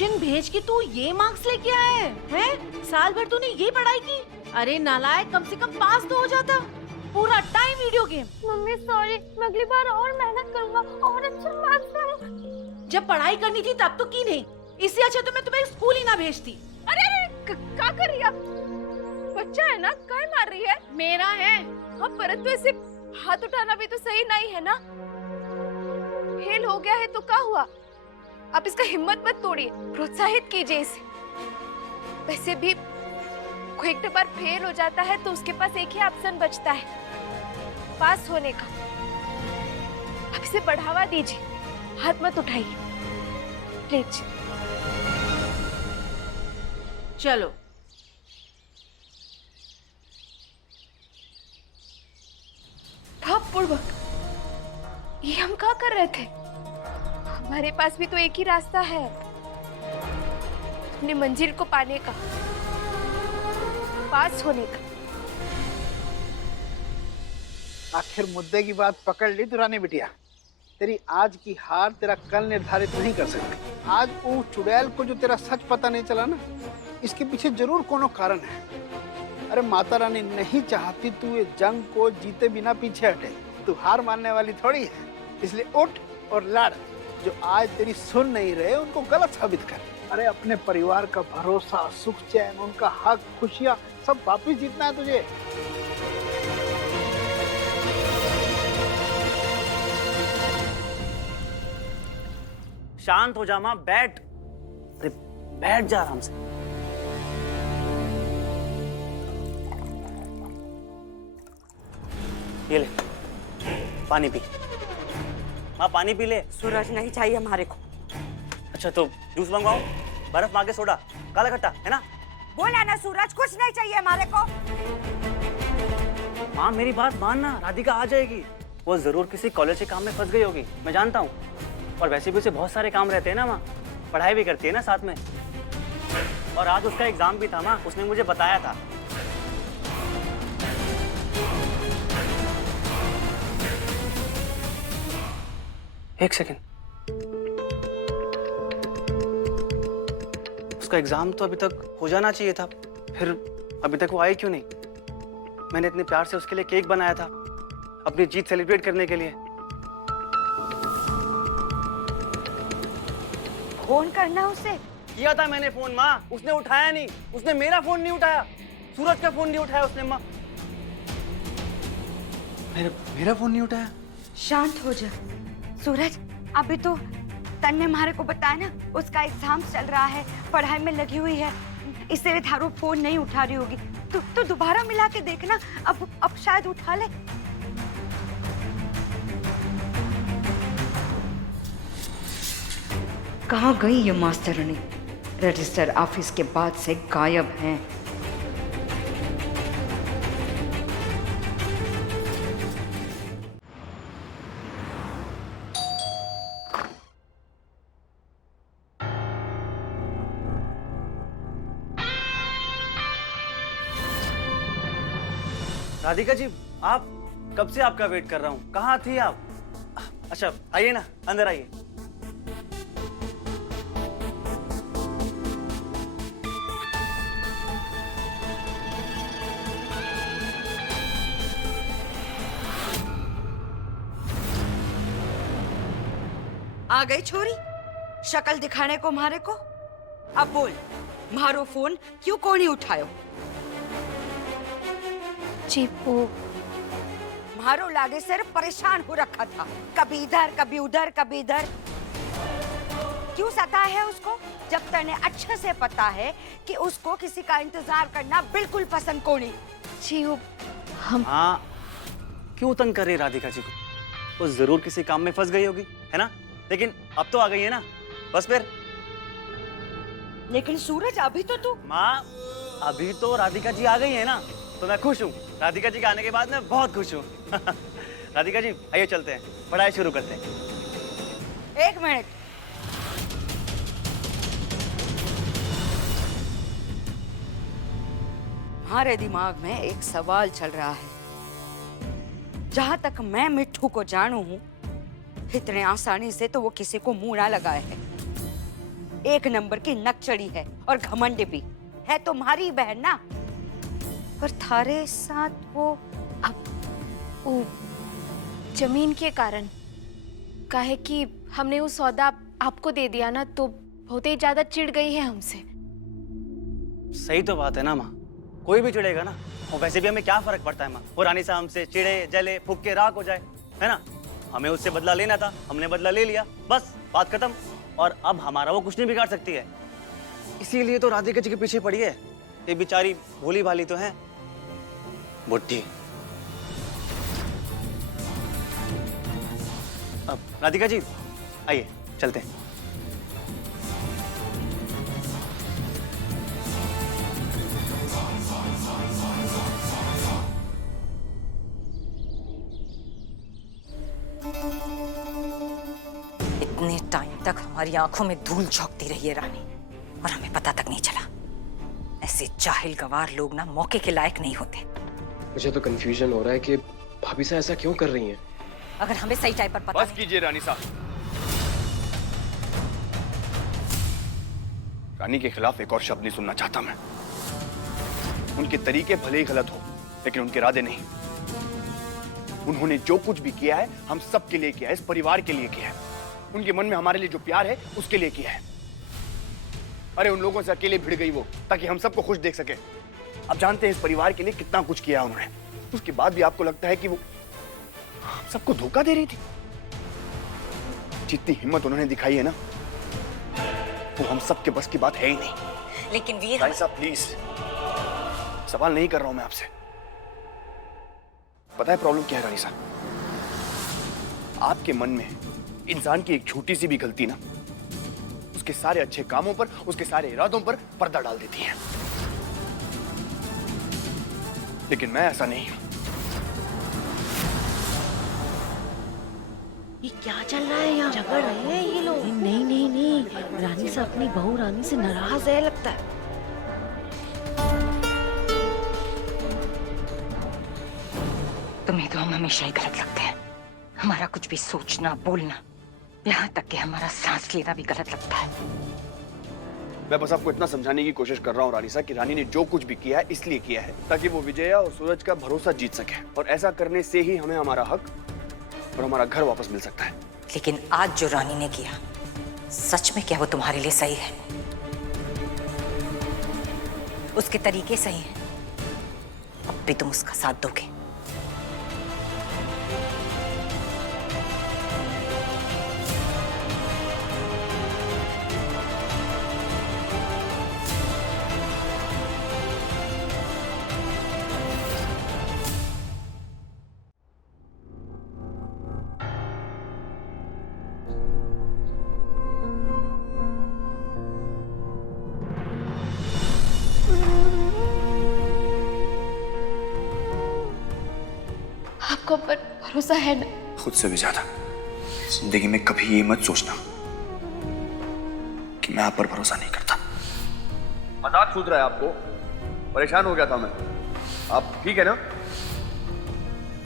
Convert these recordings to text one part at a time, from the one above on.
Tuition भेज के तू ये मार्क्स लेके आया है? साल भर तूने ये पढ़ाई की? अरे नालायक, कम से कम पास तो हो जाता। पूरा time video game. Mummy sorry, मैं अगली बार और मेहनत करूंगा और अच्छे मार्क्स लाऊंगा। जब पढ़ाई करनी थी तब तो की नहीं, इससे अच्छा तो मैं तुम्हें स्कूल ही ना भेजती। अरे अरे क्या कर रही है? बच्चा है ना, काय मार रही है? मेरा है। हाँ, परंतु इसे हाथ उठाना भी तो सही नहीं है ना। फेल हो गया है तो क्या हुआ? आप इसका हिम्मत मत तोड़िए, प्रोत्साहित कीजिए इसे। वैसे भी कोई एक बार फेल हो जाता है तो उसके पास एक ही ऑप्शन बचता है, पास होने का। आप इसे बढ़ावा दीजिए, हाथ मत उठाइए प्लीज। चलो। पूर्वक ये हम क्या कर रहे थे? हमारे पास भी तो एक ही रास्ता है अपनी मंजिल को पाने का, पास होने का। आखिर मुद्दे की बात पकड़ ली दुरानी बिटिया। तेरी आज की हार तेरा कल निर्धारित नहीं कर सकती। आज वो चुड़ैल को जो तेरा सच पता नहीं चला ना, इसके पीछे जरूर कोनो कारण है। अरे माता रानी नहीं चाहती तू ये जंग को जीते बिना पीछे हटे। तू हार मानने वाली थोड़ी है, इसलिए उठ और लड़। जो आज तेरी सुन नहीं रहे उनको गलत साबित कर। अरे अपने परिवार का भरोसा, सुख चैन, उनका हक, खुशियां सब वापिस जीतना है तुझे। शांत हो जा माँ, बैठ। अरे बैठ जा आराम से। ये ले पानी पी। माँ पानी पी ले। सूरज नहीं चाहिए हमारे को। अच्छा तो जूस मंगवाओ, बर्फ मांगे, सोडा, काला खट्टा है ना? बोला ना सूरज, कुछ नहीं चाहिए हमारे को। माँ मेरी बात मानना, राधिका आ जाएगी। वो जरूर किसी कॉलेज के काम में फंस गई होगी, मैं जानता हूँ। और वैसे भी उसे बहुत सारे काम रहते हैं ना माँ, पढ़ाई भी करती है ना साथ में। और आज उसका एग्जाम भी था माँ, उसने मुझे बताया था। एक सेकेंड, उसका एग्जाम तो अभी तक हो जाना चाहिए था, फिर अभी तक वो आई क्यों नहीं? मैंने इतने प्यार से उसके लिए केक बनाया था अपनी जीत सेलिब्रेट करने के लिए। फोन करना उसे। किया था मैंने फोन माँ, उसने उठाया नहीं। उसने मेरा फोन नहीं उठाया, सूरज का फोन नहीं उठाया उसने माँ। मेरा फोन नहीं उठाया। शांत हो जा सूरज। अभी तो तन ने हमारे को बताया ना, उसका एग्जाम चल रहा है, पढ़ाई में लगी हुई है, इसलिए थारो फोन नहीं उठा रही होगी। तो दोबारा मिला के देखना, अब शायद उठा ले। कहाँ गई ये मास्टरनी? रजिस्टर ऑफिस के बाद से गायब हैं। राधिका जी, आप कब से आपका वेट कर रहा हूँ, कहाँ थी आप? अच्छा आइए ना, अंदर आइए। आ गई छोरी, शक्ल दिखाने को मारे को। अब बोल, मारो फोन क्यों को नहीं उठायो? चीपू, मारो लागे सिर्फ परेशान हो रखा था, कभी इधर कभी उधर कभी इधर। क्यों सता है उसको, जब तने अच्छे से पता है कि उसको किसी का इंतजार करना बिल्कुल पसंद को नहीं। चीपू हम। हाँ, क्यों तंग कर रही है राधिका जी को? वो जरूर किसी काम में फंस गई होगी, है ना? लेकिन अब तो आ गई है ना, बस फिर। लेकिन सूरज अभी तो तू। माँ अभी तो राधिका जी आ गई है ना, तो मैं खुश हूँ। राधिका जी के आने के बाद मैं बहुत खुश हूँ। राधिका जी आइए चलते हैं, पढ़ाई शुरू करते हैं। एक मिनट, हमारे दिमाग में एक सवाल चल रहा है। जहां तक मैं मिट्ठू को जानू हूं, इतने आसानी से तो वो किसी को मुंह ना लगाए है। एक नंबर की नकचड़ी है और घमंड भी है। तुम्हारी बहन ना, पर थारे साथ वो वो जमीन के कारण काहे कि हमने वो सौदा आपको दे दिया ना, तो बहुत ही ज्यादा चिढ़ गई है हमसे। सही तो बात है ना माँ, कोई भी चिढ़ेगा ना। और वैसे भी हमें क्या फर्क पड़ता है माँ, वो रानी साहब हमसे चिढ़े जले फूक के राख हो जाए, है ना। हमें उससे बदला लेना था, हमने बदला ले लिया, बस बात खत्म। और अब हमारा वो कुछ नहीं बिगाड़ सकती है। इसीलिए तो राधिका जी के पीछे पड़ी है। ये बेचारी भोली भाली तो है, बुढ़ी। अब राधिका जी आइए चलते हैं। इतने टाइम तक हमारी आंखों में धूल झोंकती रही है रानी, और हमें पता तक नहीं चला। ऐसे जाहिल गवार लोग ना मौके के लायक नहीं होते। मुझे तो कंफ्यूजन हो रहा है कि भाभी साहब ऐसा क्यों कर रही हैं? अगर हमें सही टाइम पर पता बस कीजिए रानी साहब। रानी के खिलाफ एक और शब्द नहीं सुनना चाहता मैं। उनके तरीके भले ही गलत हो, लेकिन उनके इरादे नहीं। उन्होंने जो कुछ भी किया है हम सब के लिए किया है, इस परिवार के लिए किया है। उनके मन में हमारे लिए जो प्यार है उसके लिए किया है। अरे उन लोगों से अकेले भिड़ गई वो, ताकि हम सबको खुश देख सके। अब जानते हैं इस परिवार के लिए कितना कुछ किया उन्होंने, उसके बाद भी आपको लगता है कि वो हम सबको धोखा दे रही थी? जितनी हिम्मत उन्होंने दिखाई है ना, वो हम सबके बस की बात है ही नहीं। लेकिन वीर, रानी साहब प्लीज, सवाल नहीं कर रहा हूं मैं आपसे। पता है प्रॉब्लम क्या है रानी साहब? आपके मन में इंसान की एक छोटी सी भी गलती ना उसके सारे अच्छे कामों पर, उसके सारे इरादों पर पर्दा डाल देती है। लेकिन मैं ऐसा नहीं हूं। ये क्या चल रहा है यहाँ? झगड़ रहे हैं ये लोग। नहीं नहीं नहीं, रानी से अपनी बहू रानी से नाराज है लगता है। तुम्हें तो हम हमेशा ही गलत लगते हैं। हमारा कुछ भी सोचना बोलना, यहाँ तक कि हमारा सांस लेना भी गलत लगता है। मैं बस आपको इतना समझाने की कोशिश कर रहा हूँ रानी साहब कि रानी ने जो कुछ भी किया है इसलिए किया है ताकि वो विजया और सूरज का भरोसा जीत सके, और ऐसा करने से ही हमें हमारा हक और हमारा घर वापस मिल सकता है। लेकिन आज जो रानी ने किया, सच में क्या वो तुम्हारे लिए सही है? उसके तरीके सही हैं? अब भी तुम उसका साथ दोगे? आपको पर भरोसा है ना? खुद से भी ज्यादा। जिंदगी में कभी ये मत सोचना कि मैं आप पर भरोसा नहीं करता। मजाक सूझ रहा है आपको? परेशान हो गया था मैं। आप ठीक है ना?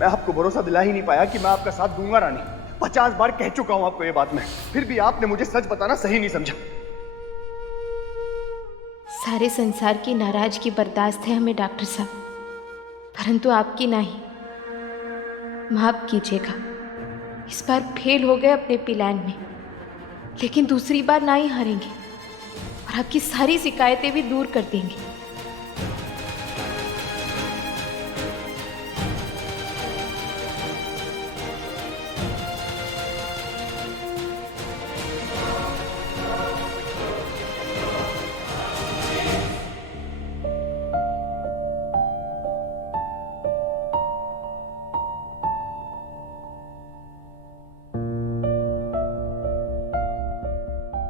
मैं आपको भरोसा दिला ही नहीं पाया कि मैं आपका साथ दूंगा रानी। 50 बार कह चुका हूं आपको ये बात मैं, फिर भी आपने मुझे सच बताना सही नहीं समझा। सारे संसार की नाराजगी बर्दाश्त है हमें डॉक्टर साहब, परंतु आपकी नहीं। माफ कीजिएगा, इस बार फेल हो गए अपने प्लान में, लेकिन दूसरी बार ना ही हारेंगे और आपकी सारी शिकायतें भी दूर कर देंगे।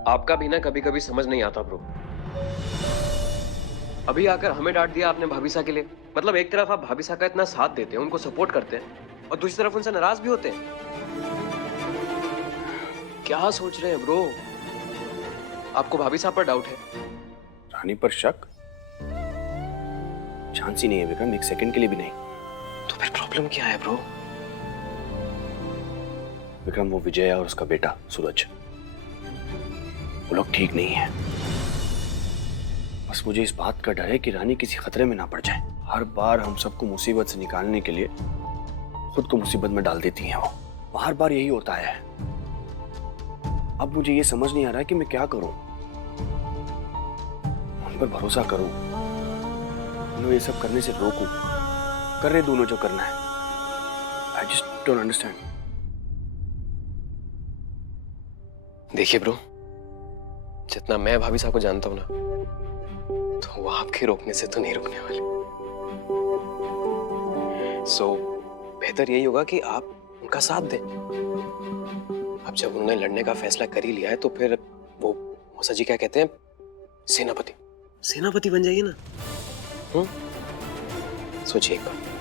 आपका भी ना कभी कभी समझ नहीं आता ब्रो। अभी आकर हमें डांट दिया आपने भाभी साहब के लिए। मतलब एक तरफ आप भाभी साहब का इतना साथ देते हैं, उनको सपोर्ट करते हैं, और दूसरी तरफ उनसे नाराज भी होते हैं। क्या सोच रहे हैं ब्रो? आपको भाभी साहब पर डाउट है? रानी पर शक? चांस ही नहीं है विक्रम, एक सेकंड के लिए भी नहीं। तो फिर प्रॉब्लम क्या है ब्रो? विक्रम, वो विजय और उसका बेटा सूरज, वो लोग ठीक नहीं है। बस मुझे इस बात का डर है कि रानी किसी खतरे में ना पड़ जाए। हर बार हम सबको मुसीबत से निकालने के लिए खुद को मुसीबत में डाल देती हैं वो। हर बार यही होता है। अब मुझे ये समझ नहीं आ रहा कि मैं क्या करूं। उन पर भरोसा करूं, उन्हें ये सब करने से रोकूं, कर रहे दोनों जो करना है। I just don't understand. देखिए ब्रो, जितना मैं भाभी साहब को जानता हूं ना, तो वो आपके रोकने से तो नहीं रुकने वाले। सो बेहतर यही होगा कि आप उनका साथ दें। अब जब उन्होंने लड़ने का फैसला कर ही लिया है तो फिर वो मौसा जी क्या कहते हैं, सेनापति बन जाइए ना। सोचिए एक बार।